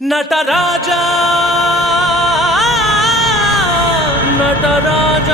ನಟರಾಜ ನಟರಾಜ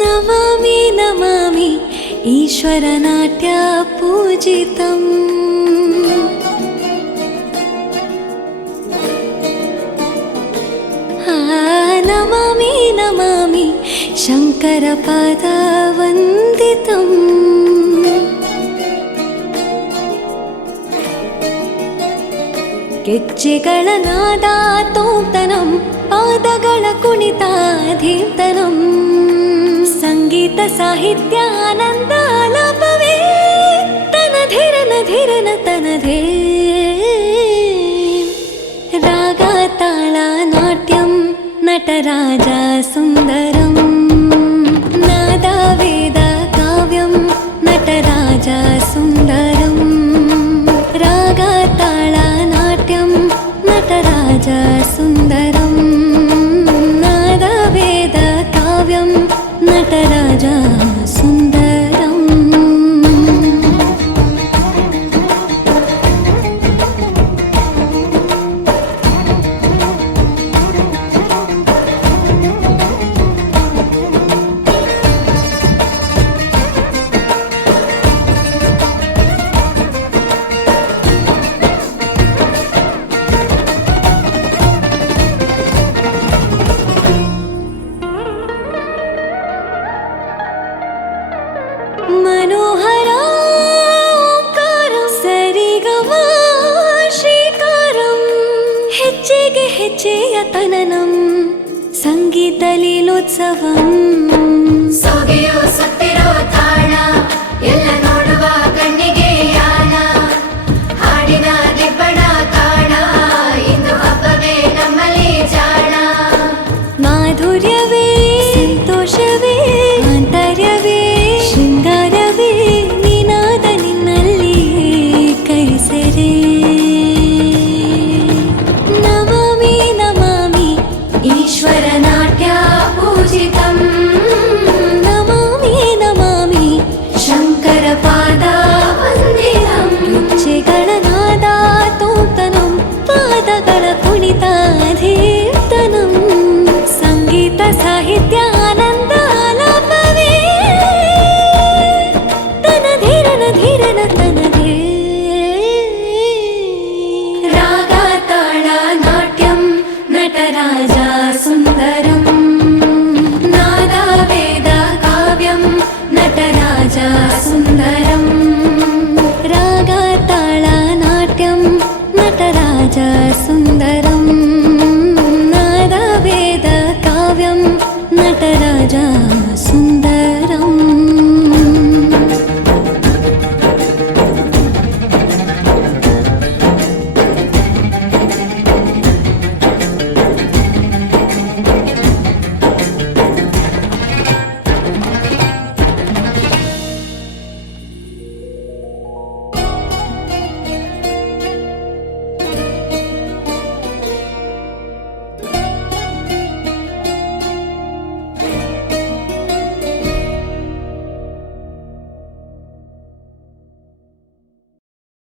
ನಮಾಮಿ ನಮಾಮಿ ಈಶ್ವರ ನಾಟ್ಯ ಪೂಜಿತಂ ನಮಾಮಿ ನಮಾಮಿ ಶಂಕರ ಪಾದ ವಂದಿತಂ ಗೆಜ್ಜೆಗಳ ನಾದ ತೋಂತನಂ ಪಾದಗಳ ಕುಣಿತ ಧೀಂತನಂ ಸಂಗೀತ ಸಾಹಿತ್ಯ ಆನಂದ ಆಲಾಪವೇ ತನಧಿರನ ಧಿರನ ತನಧೇ ರಾಗ ತಾಳ ನಾಟ್ಯಂ ನಟರಾಜ ಸುಂದರಂ ನಾದ ವೇದ ಕಾವ್ಯಂ ನಟರಾಜ ಸುಂದರಂ ರಾಗ ತಾಳ ನಾಟ್ಯಂ ನಟರಾಜ ಸುಂದರಂ ನಾದ ವೇದ ಕಾವ್ಯಂ ನಟರಾಜ ಸುಂದರಂ मनोहरा ओंकारं सरिगम ಶ್ರೀಕಾರಂ ಹೆಜ್ಜೆಗೆ ಹೆಜ್ಜೆಯ ತನನಂ ಸಂಗೀತ ಲೀಲೋತ್ಸವಂ ಸೊಗೆಯೋ ಸುತ್ತಿರೋ ತಾಣ ಎಲ್ಲ ನೋಡುವ ಕಣ್ಣಿಗೆ ಯಾನ ಹಾಡಿನ ದಿಬ್ಬಣ ಕಾಣ ಇಂದು ಹಬ್ಬವೇ ನಮ್ಮಲ್ಲಿ ಜಾಣ ಮಾಧುರ್ಯವೇ ಸಂತೋಷವೇ ಆಂತರ್ಯವೇ ಶೃಂಗಾರವೇ ನಿನಾದ ನಿನ್ನಲ್ಲಿ ಕೈಸೆರೆ ನಮಾಮಿ ನಮಾಮಿ ಈಶ್ವರ ನಾಟ್ಯ ಪೂಜಿತಂ ನಮಾಮಿ ನಮಾಮಿ ಶಂಕರ ಪಾದ ವಂದಿತಂ ಗೆಜ್ಜೆಗಳ ನಾದ ತೋಂತನಂ ಪಾದಗಳ ಕುಣಿತ ಧೀರ್ತನಂ ಸಂಗೀತ ಸಾಹಿತ್ಯ ಆನಂದ ಆಲಾಪವೇ ತನಧಿರನ ಧಿರನ ತನಧೇ ರಾಗ ತಾಳ ನಾಟ್ಯಂ ನಟರಾಜ ಸುಂದರಂ ನಾದ ವೇದ ಕಾವ್ಯಂ ನಟರಾಜ ಸುಂದರಂ ರಾಗ ತಾಳ ನಾಟ್ಯಂ ನಟರಾಜ ಸುಂದರಂ ನಾದ ವೇದ ಕಾವ್ಯಂ ನಟರಾಜ